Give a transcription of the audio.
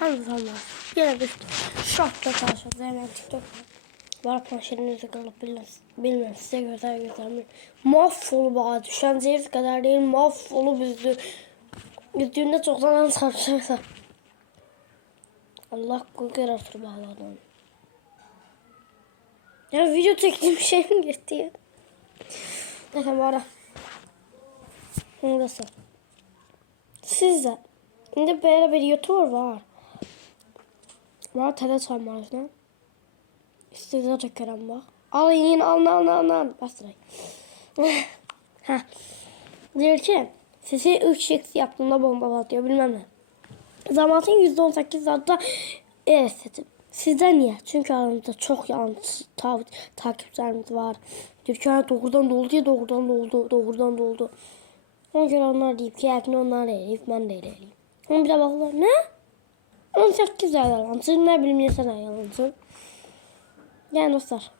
Hamza yine bir şartla karşıladı. Hemen TikTok var planşetinizi kalıp bilmem size göstermeyeyim. Mahvolu bağa düşeceğiniz kadar değil, mahvolu bizi. Yüzüğünde çoktan sarmışsa. Allah koyar artır bağladım. Ya video çektiğim şey mi gitti ya? Neyse bana. Nasıl? Sizde. Şimdi böyle bir YouTuber var. Var telefon marjına. İstediğine çekerim bak. Al yine al. Bastırayım. Ha. Diyor ki sesi 3x yaptığında bomba atıyor bilmem ne. Zamanın %18 zaten setim. Sizde niye? Çünkü aramızda çok yanlış takipçilerimiz var. Türkiye doğrudan doldu diye doğrudan doldu. Ona göre onlar deyip ki yakın onlar eleyip ben de eleyim. Ama bir de bakıyorlar ne? 18 yalansın ne bileyim sana yalansın. Yani dostlar.